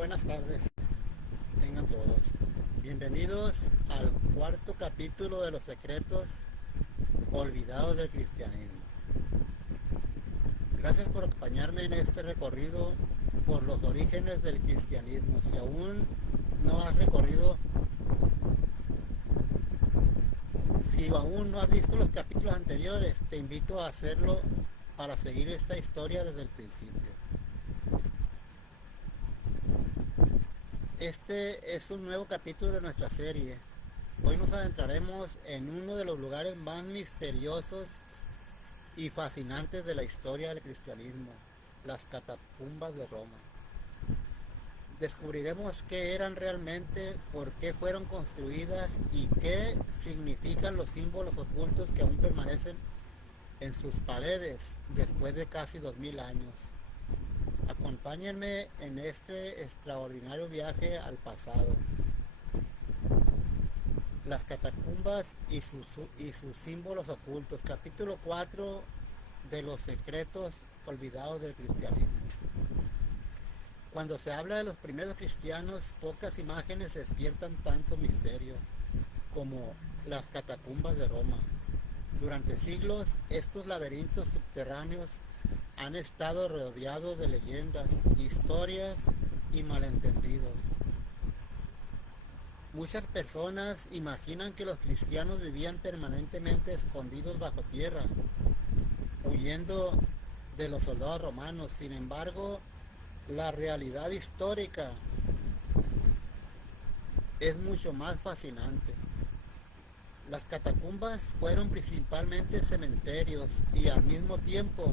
buenas tardes, tengan todos. Bienvenidos al cuarto capítulo de los secretos olvidados del cristianismo. Gracias por acompañarme en este recorrido por los orígenes del cristianismo. Si aún no has recorrido, si aún no has visto los capítulos anteriores, te invito a hacerlo para seguir esta historia desde el principio. Este es un nuevo capítulo de nuestra serie. Hoy nos adentraremos en uno de los lugares más misteriosos y fascinantes de la historia del cristianismo, las catacumbas de Roma. Descubriremos qué eran realmente, por qué fueron construidas y qué significan los símbolos ocultos que aún permanecen en sus paredes después de casi 2000 años. Acompáñenme en este extraordinario viaje al pasado. Las catacumbas y sus símbolos ocultos. Capítulo 4 de los secretos olvidados del cristianismo. Cuando se habla de los primeros cristianos, pocas imágenes despiertan tanto misterio como las catacumbas de Roma. Durante siglos, estos laberintos subterráneos han estado rodeados de leyendas, historias y malentendidos. Muchas personas imaginan que los cristianos vivían permanentemente escondidos bajo tierra, huyendo de los soldados romanos. Sin embargo, la realidad histórica es mucho más fascinante. Las catacumbas fueron principalmente cementerios y al mismo tiempo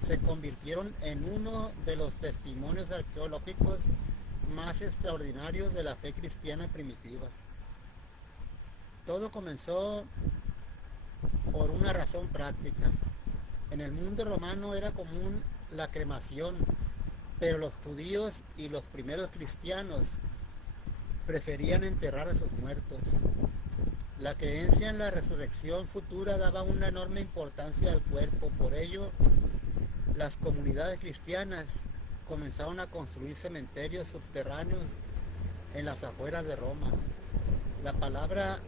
se convirtieron en uno de los testimonios arqueológicos más extraordinarios de la fe cristiana primitiva. Todo comenzó por una razón práctica. En el mundo romano era común la cremación, pero los judíos y los primeros cristianos preferían enterrar a sus muertos. La creencia en la resurrección futura daba una enorme importancia al cuerpo. Por ello, las comunidades cristianas comenzaron a construir cementerios subterráneos en las afueras de Roma. La palabra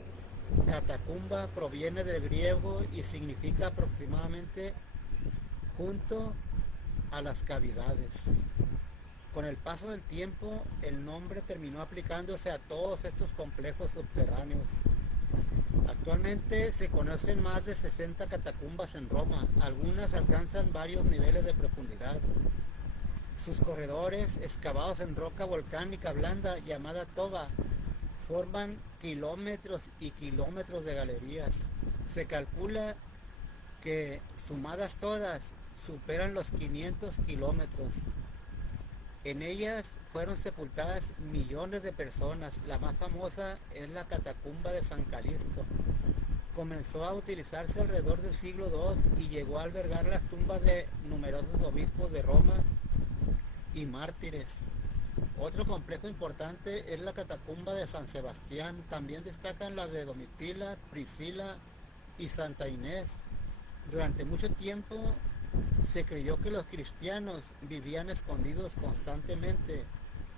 catacumba proviene del griego y significa aproximadamente junto a las cavidades. Con el paso del tiempo, el nombre terminó aplicándose a todos estos complejos subterráneos. Actualmente se conocen más de 60 catacumbas en Roma. Algunas alcanzan varios niveles de profundidad. Sus corredores, excavados en roca volcánica blanda llamada toba, forman kilómetros y kilómetros de galerías. Se calcula que, sumadas todas, superan los 500 kilómetros. En ellas fueron sepultadas millones de personas. La más famosa es la catacumba de San Calixto. Comenzó a utilizarse alrededor del siglo II y llegó a albergar las tumbas de numerosos obispos de Roma y mártires. Otro complejo importante es la catacumba de San Sebastián. También destacan las de Domitila, Priscila y Santa Inés. Durante mucho tiempo se creyó que los cristianos vivían escondidos constantemente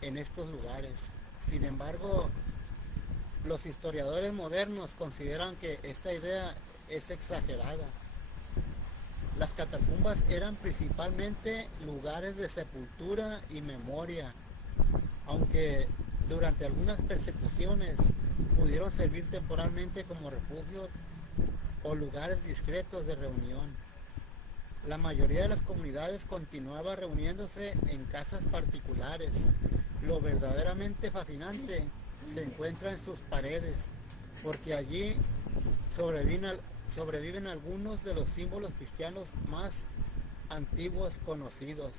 en estos lugares. Sin embargo, los historiadores modernos consideran que esta idea es exagerada. Las catacumbas eran principalmente lugares de sepultura y memoria, aunque durante algunas persecuciones pudieron servir temporalmente como refugios o lugares discretos de reunión. La mayoría de las comunidades continuaba reuniéndose en casas particulares. Lo verdaderamente fascinante se encuentra en sus paredes, porque allí sobreviven algunos de los símbolos cristianos más antiguos conocidos.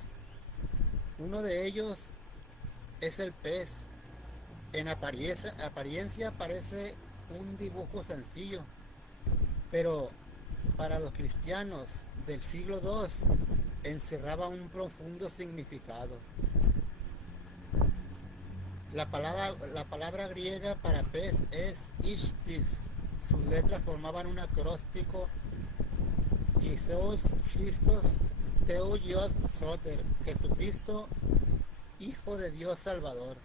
Uno de ellos es el pez. En apariencia parece un dibujo sencillo, pero para los cristianos del siglo II encerraba un profundo significado. La palabra griega para pez es ichthys. Sus letras formaban un acróstico: Isos Christos Teu Iod Soter. Jesucristo, Hijo de Dios Salvador.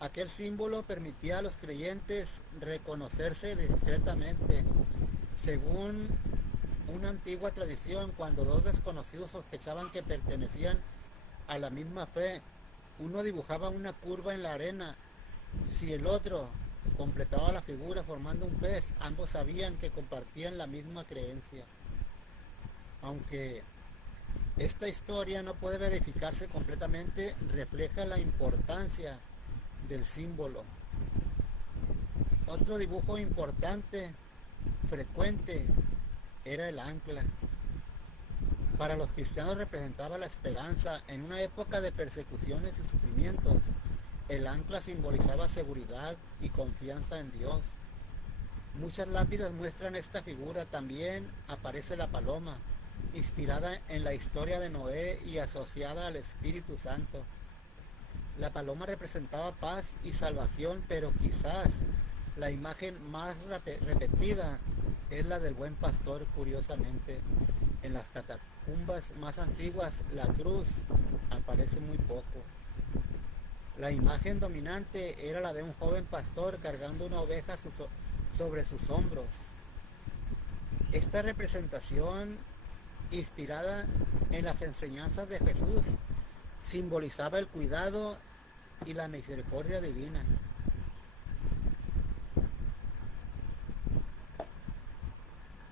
Aquel símbolo permitía a los creyentes reconocerse discretamente. Según una antigua tradición, cuando dos desconocidos sospechaban que pertenecían a la misma fe, uno dibujaba una curva en la arena. Si el otro completaba la figura formando un pez, ambos sabían que compartían la misma creencia. Aunque esta historia no puede verificarse completamente, refleja la importancia del símbolo. Otro dibujo importante, frecuente, era el ancla. Para los cristianos representaba la esperanza. En una época de persecuciones y sufrimientos, el ancla simbolizaba seguridad y confianza en Dios. Muchas lápidas muestran esta figura. También aparece la paloma, inspirada en la historia de Noé y asociada al Espíritu Santo. La paloma representaba paz y salvación, pero quizás la imagen más repetida es la del buen pastor. Curiosamente, en las catacumbas más antiguas, la cruz aparece muy poco. La imagen dominante era la de un joven pastor cargando una oveja sobre sus hombros. Esta representación, inspirada en las enseñanzas de Jesús, simbolizaba el cuidado y la misericordia divina.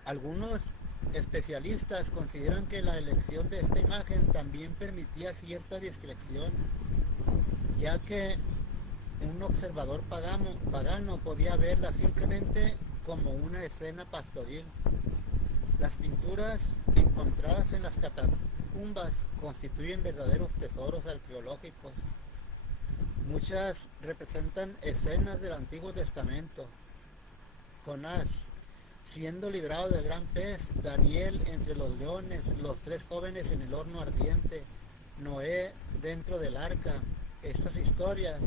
Algunos especialistas consideran que la elección de esta imagen también permitía cierta discreción, ya que un observador pagano podía verla simplemente como una escena pastoril. Las pinturas encontradas en las catacumbas constituyen verdaderos tesoros arqueológicos. Muchas representan escenas del Antiguo Testamento. Jonás siendo librado del gran pez, Daniel entre los leones, los tres jóvenes en el horno ardiente, Noé dentro del arca. Estas historias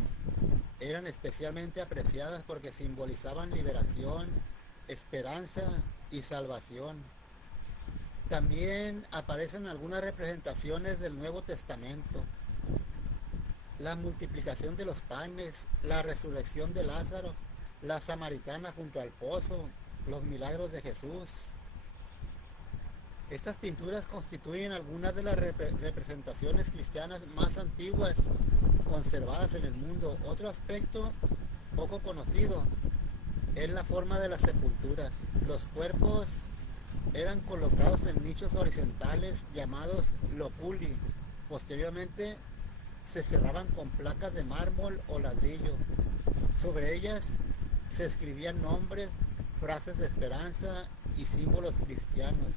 eran especialmente apreciadas porque simbolizaban liberación, esperanza y salvación. También aparecen algunas representaciones del Nuevo Testamento. La multiplicación de los panes, la resurrección de Lázaro, la samaritana junto al pozo, los milagros de Jesús. Estas pinturas constituyen algunas de las representaciones cristianas más antiguas conservadas en el mundo. Otro aspecto poco conocido es la forma de las sepulturas. Los cuerpos eran colocados en nichos horizontales llamados loculi. Posteriormente se cerraban con placas de mármol o ladrillo. Sobre ellas se escribían nombres, frases de esperanza y símbolos cristianos.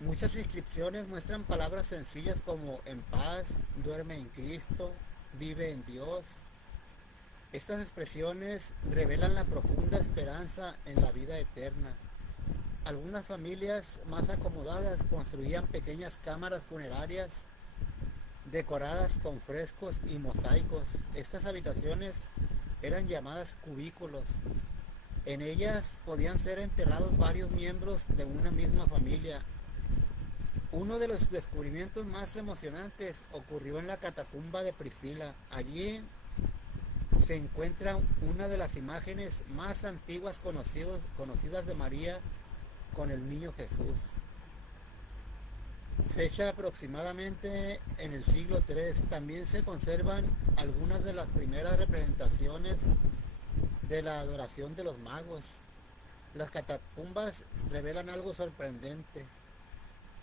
Muchas inscripciones muestran palabras sencillas como en paz, duerme en Cristo, vive en Dios. Estas expresiones revelan la profunda esperanza en la vida eterna. Algunas familias más acomodadas construían pequeñas cámaras funerarias decoradas con frescos y mosaicos. Estas habitaciones eran llamadas cubículos. En ellas podían ser enterrados varios miembros de una misma familia. Uno de los descubrimientos más emocionantes ocurrió en la catacumba de Priscila. Allí se encuentra una de las imágenes más antiguas conocidas de María con el niño Jesús. Fecha aproximadamente en el siglo III. También se conservan algunas de las primeras representaciones de la adoración de los magos. Las catacumbas revelan algo sorprendente.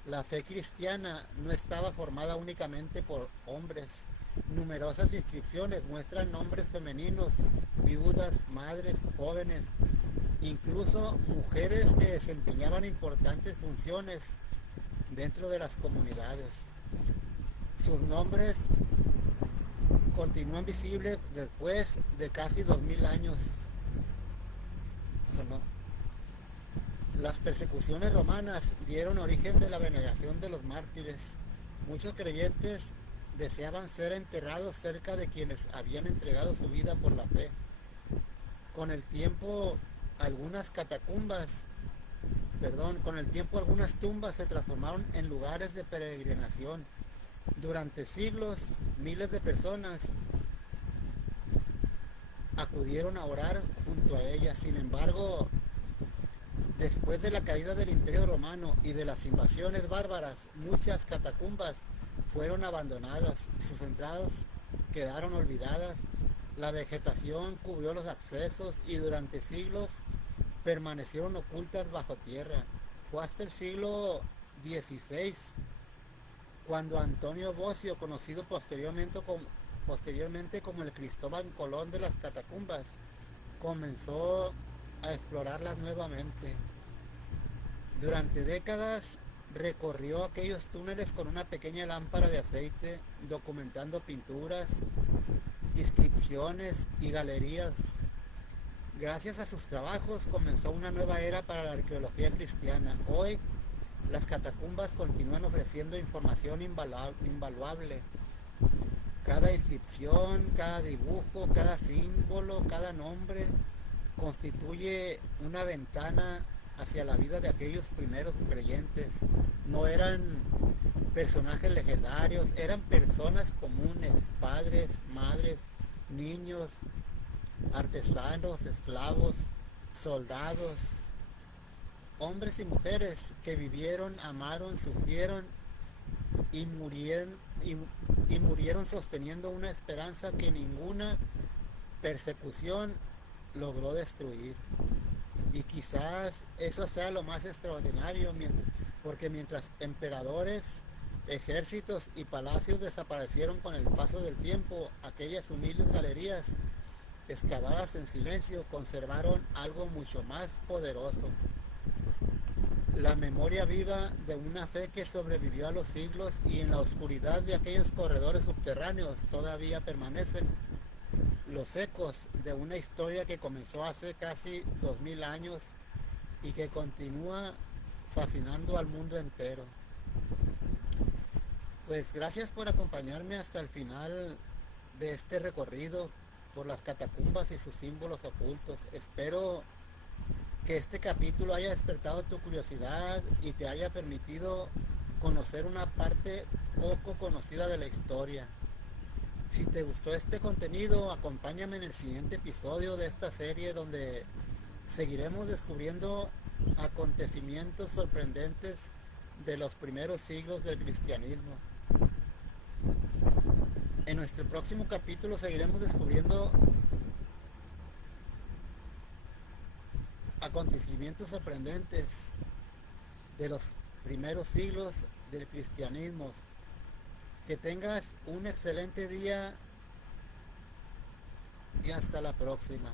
La fe cristiana no estaba formada únicamente por hombres. Numerosas inscripciones muestran nombres femeninos, viudas, madres, jóvenes, incluso mujeres que desempeñaban importantes funciones dentro de las comunidades. Sus nombres continúan visibles después de casi 2000 años. Las persecuciones romanas dieron origen de la veneración de los mártires. Muchos creyentes deseaban ser enterrados cerca de quienes habían entregado su vida por la fe. Con el tiempo algunas tumbas se transformaron en lugares de peregrinación. Durante siglos, miles de personas acudieron a orar junto a ella. Sin embargo, después de la caída del Imperio Romano y de las invasiones bárbaras, muchas catacumbas fueron abandonadas y sus entradas quedaron olvidadas. La vegetación cubrió los accesos y durante siglos permanecieron ocultas bajo tierra. Fue hasta el siglo XVI cuando Antonio Bossio, conocido posteriormente como el Cristóbal Colón de las catacumbas, comenzó a explorarlas nuevamente. Durante décadas recorrió aquellos túneles con una pequeña lámpara de aceite, documentando pinturas, inscripciones y galerías. Gracias a sus trabajos comenzó una nueva era para la arqueología cristiana. Hoy las catacumbas continúan ofreciendo información invaluable. Cada inscripción, cada dibujo, cada símbolo, cada nombre constituye una ventana hacia la vida de aquellos primeros creyentes. No eran personajes legendarios, eran personas comunes, padres, madres, niños, artesanos, esclavos, soldados, hombres y mujeres que vivieron, amaron, sufrieron y murieron sosteniendo una esperanza que ninguna persecución logró destruir. Y quizás eso sea lo más extraordinario, porque mientras emperadores, ejércitos y palacios desaparecieron con el paso del tiempo, aquellas humildes galerías excavadas en silencio conservaron algo mucho más poderoso: la memoria viva de una fe que sobrevivió a los siglos, y en la oscuridad de aquellos corredores subterráneos todavía permanecen los ecos de una historia que comenzó hace casi 2000 años y que continúa fascinando al mundo entero. Pues gracias por acompañarme hasta el final de este recorrido por las catacumbas y sus símbolos ocultos. Espero que este capítulo haya despertado tu curiosidad y te haya permitido conocer una parte poco conocida de la historia. Si te gustó este contenido, acompáñame en el siguiente episodio de esta serie, donde seguiremos descubriendo acontecimientos sorprendentes de los primeros siglos del cristianismo. En nuestro próximo capítulo seguiremos descubriendo acontecimientos sorprendentes de los primeros siglos del cristianismo. Que tengas un excelente día y hasta la próxima.